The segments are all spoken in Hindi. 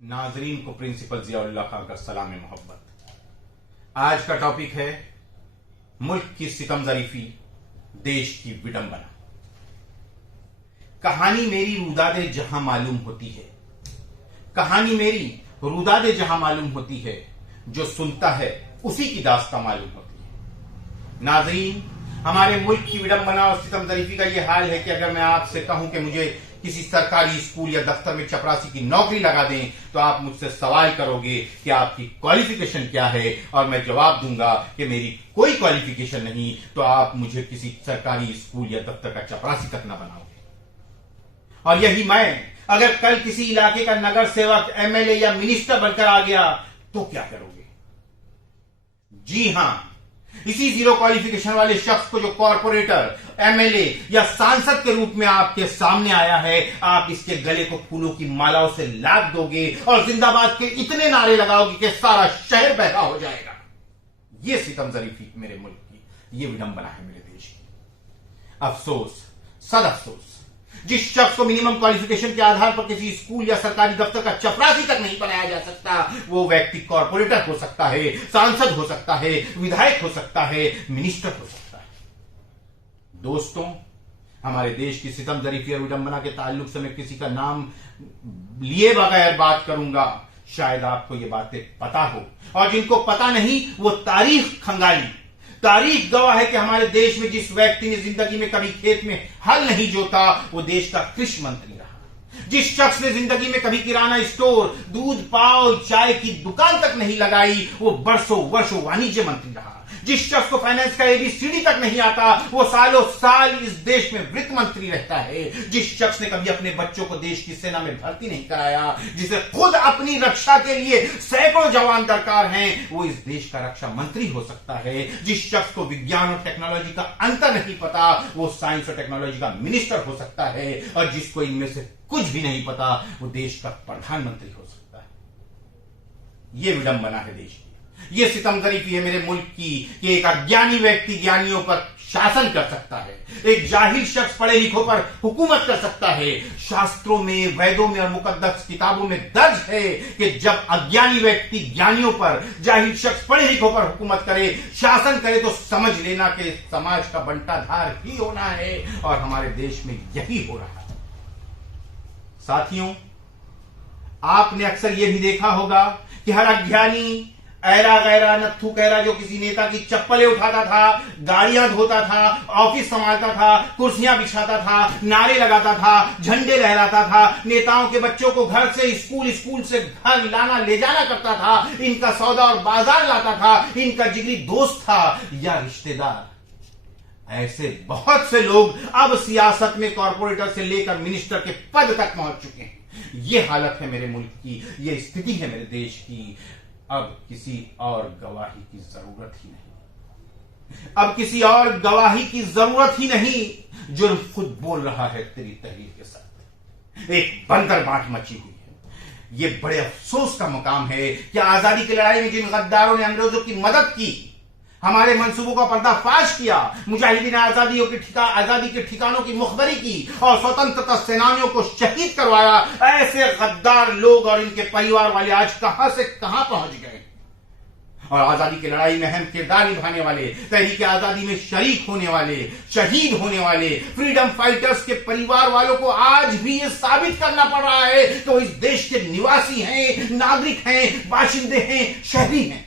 नाजरीन को प्रिंसिपल जियाउल्लाह खान का सलाम मोहब्बत। आज का टॉपिक है मुल्क की सितम ज़रीफी, देश की विडंबना। कहानी मेरी रुदादे जहां मालूम होती है, कहानी मेरी रुदादे जहां मालूम होती है, जो सुनता है उसी की दास्तां मालूम होती है। नाजरीन, हमारे मुल्क की विडंबना और सितम ज़रीफी का यह हाल है कि अगर मैं आपसे कहूं कि मुझे किसी सरकारी स्कूल या दफ्तर में चपरासी की नौकरी लगा दें, तो आप मुझसे सवाल करोगे कि आपकी क्वालिफिकेशन क्या है, और मैं जवाब दूंगा कि मेरी कोई क्वालिफिकेशन नहीं, तो आप मुझे किसी सरकारी स्कूल या दफ्तर का चपरासी तक न बनाओगे। और यही मैं अगर कल किसी इलाके का नगर सेवक, एमएलए या मिनिस्टर बनकर आ गया तो क्या करोगे? जी हां, इसी जीरो क्वालिफिकेशन वाले शख्स को जो कॉर्पोरेटर, एमएलए या सांसद के रूप में आपके सामने आया है, आप इसके गले को फूलों की मालाओं से लाद दोगे और जिंदाबाद के इतने नारे लगाओगे कि सारा शहर बहरा हो जाएगा। यह सितम ज़रीफी मेरे मुल्क की, यह विडंबना है मेरे देश की। अफसोस, सद अफसोस, जिस शख्स को मिनिमम क्वालिफिकेशन के आधार पर किसी स्कूल या सरकारी दफ्तर का चपरासी तक नहीं बनाया जा सकता, वो व्यक्ति कॉर्पोरेटर हो सकता है, सांसद हो सकता है, विधायक हो सकता है, मिनिस्टर हो सकता है। दोस्तों, हमारे देश की सितम ज़रीफी और विडंबना के ताल्लुक से मैं किसी का नाम लिए बगैर बात करूंगा। शायद आपको ये बातें पता हो, और जिनको पता नहीं वो तारीख खंगाली। तारीख गवाह है कि हमारे देश में जिस व्यक्ति ने जिंदगी में कभी खेत में हल नहीं जोता, वो देश का कृषि मंत्री रहा। जिस शख्स ने जिंदगी में कभी किराना स्टोर, दूध पाव, चाय की दुकान तक नहीं लगाई, वो बरसों वर्षों वाणिज्य मंत्री रहा। जिस शख्स को फाइनेंस का एबीसीडी तक नहीं आता, वो सालों साल इस देश में वित्त मंत्री रहता है। जिस शख्स ने कभी अपने बच्चों को देश की सेना में भर्ती नहीं कराया, जिसे खुद अपनी रक्षा के लिए सैकड़ों जवान दरकार हैं, वो इस देश का रक्षा मंत्री हो सकता है। जिस शख्स को विज्ञान और टेक्नोलॉजी का अंतर नहीं पता, वो साइंस और टेक्नोलॉजी का मिनिस्टर हो सकता है। और जिसको इनमें से कुछ भी नहीं पता, वो देश का प्रधानमंत्री हो सकता है। यह विडंबना है देश की, ये सितम ज़रीफी है मेरे मुल्क की कि एक अज्ञानी व्यक्ति ज्ञानियों पर शासन कर सकता है, एक जाहिल शख्स पढ़े लिखों पर हुकूमत कर सकता है। शास्त्रों में, वेदों में और मुकद्दस किताबों में दर्ज है कि जब अज्ञानी व्यक्ति ज्ञानियों पर, जाहिल शख्स पढ़े लिखों पर हुकूमत करे, शासन करे, तो समझ लेना कि समाज का बंटाधार ही होना है। और हमारे देश में यही हो रहा है। साथियों, आपने अक्सर यह भी देखा होगा कि हर अज्ञानी, ऐरा गैरा, नत्थु कैरा जो किसी नेता की चप्पलें उठाता था, गाड़ियां धोता था, ऑफिस संभालता था, कुर्सियां बिछाता था, नारे लगाता था, झंडे लहराता था, नेताओं के बच्चों को घर से स्कूल, स्कूल से घर लाना ले जाना करता था, इनका सौदा और बाजार लाता था, इनका जिगरी दोस्त था या रिश्तेदार। ऐसे बहुत से लोग अब सियासत में कॉर्पोरेटर से लेकर मिनिस्टर के पद तक पहुंच चुके हैं। यह हालत है मेरे मुल्क की, यह स्थिति है मेरे देश की। अब किसी और गवाही की जरूरत ही नहीं, अब किसी और गवाही की जरूरत ही नहीं। जुर्म खुद बोल रहा है तेरी तहरीर के साथ। एक बंदर बांट मची हुई है। यह बड़े अफसोस का मुकाम है कि आजादी की लड़ाई में जिन गद्दारों ने अंग्रेजों की मदद की, हमारे मंसूबों का पर्दाफाश किया, मुजाहिदीन आजादी के ठिकानों की मुखबरी की और स्वतंत्रता सेनानियों को शहीद करवाया, ऐसे गद्दार लोग और इनके परिवार वाले आज कहां से कहां पहुंच गए। और आजादी की लड़ाई में अहम किरदार निभाने वाले, तहरीक आजादी में शरीक होने वाले, शहीद होने वाले फ्रीडम फाइटर्स के परिवार वालों को आज भी यह साबित करना पड़ रहा है कि वो इस देश के निवासी हैं, नागरिक हैं, बाशिंदे हैं, शहरी हैं।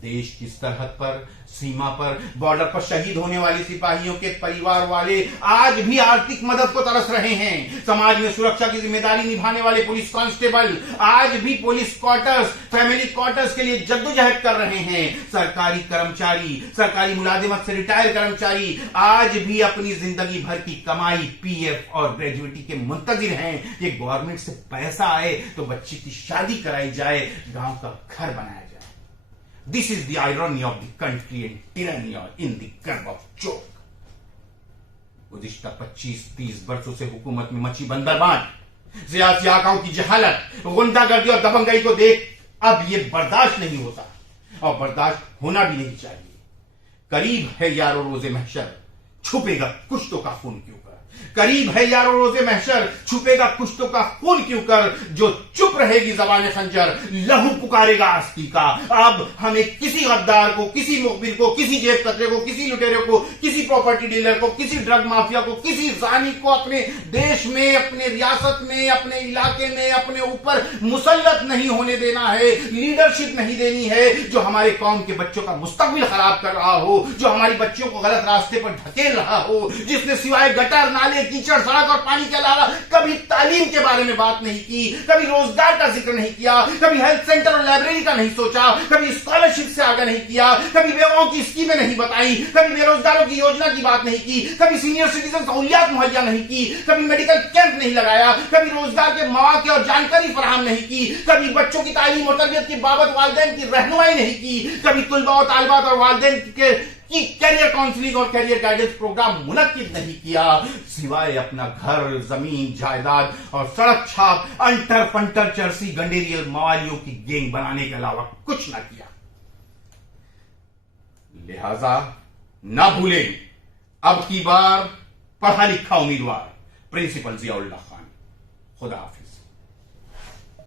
देश की सरहद पर, सीमा पर, बॉर्डर पर शहीद होने वाले सिपाहियों के परिवार वाले आज भी आर्थिक मदद को तरस रहे हैं। समाज में सुरक्षा की जिम्मेदारी निभाने वाले पुलिस कांस्टेबल आज भी पुलिस क्वार्टर्स, फैमिली क्वार्टर्स के लिए जद्दोजहद कर रहे हैं। सरकारी कर्मचारी, सरकारी मुलाजिमत से रिटायर कर्मचारी आज भी अपनी जिंदगी भर की कमाई, पीएफ और ग्रेजुएटी के मुंतजिर हैं कि गवर्नमेंट से पैसा आए तो बच्ची की शादी कराई जाए, गांव का घर बनाया जाए। This is the irony of the country and tyranny in the curb of joke. गुज़िश्ता 25-30 वर्षों से हुकूमत में मची बंदरबांट, सियासी आकाओं की जहालत, गुंडागर्दी और दबंगई को देख अब यह बर्दाश्त नहीं होता और बर्दाश्त होना भी नहीं चाहिए। करीब है यारो रोज़े महशर, छुपेगा कुछ तो काफून के ऊपर। करीब है यारो रोजे महशर, छुपेगा कुछ तो का खून क्यों कर, जो चुप रहेगी जबान खंजर, लहू पुकारेगा आस्ती का। अब हमें किसी गद्दार को, किसी मुखबिर को, किसी जेब कतरे को, किसी लुटेरे को, किसी प्रॉपर्टी डीलर को, किसी ड्रग माफिया को, किसी जानी को अपने देश में, अपने रियासत में, अपने इलाके में, अपने ऊपर मुसल्लत नहीं होने देना है। लीडरशिप नहीं देनी है जो हमारे कौम के बच्चों का मुस्तकबिल खराब कर रहा हो, जो हमारी बच्चियों को गलत रास्ते पर धकेल रहा हो, जिसने सिवाय गटर, नाले, कीचड़, सड़क और पानी के अलावा कभी तालीम के बारे में बात नहीं की, कभी रोजगार का जिक्र नहीं किया, कभी हेल्थ सेंटर और लाइब्रेरी का नहीं सोचा, कभी स्कॉलरशिप से आगे नहीं किया, कभी बेवाओं की स्कीमें नहीं बताई, कभी बेरोजगारों की योजना की बात नहीं की, कभी सीनियर सिटीजन सहूलियात मुहैया नहीं की, कभी मेडिकल कैंप नहीं लगाया, कभी रोजगार के मौके और जानकारी फराहम नहीं की, कभी बच्चों की तालीम और तरबियत की बाबत वालिदैन की रहनुमाई नहीं की, कभी तुलबा और तालिबात और वालिदैन के कि कैरियर काउंसलिंग और कैरियर गाइडेंस प्रोग्राम मुनक्किद नहीं किया, सिवाय अपना घर, जमीन, जायदाद और सड़क छाप, अंटर फंटर, चरसी, गंडेरी और मवालियों की गैंग बनाने के अलावा कुछ ना किया। लिहाजा ना भूलें, अब की बार पढ़ा लिखा उम्मीदवार प्रिंसिपल जियाउल्लाह खान। खुदा हाफिज।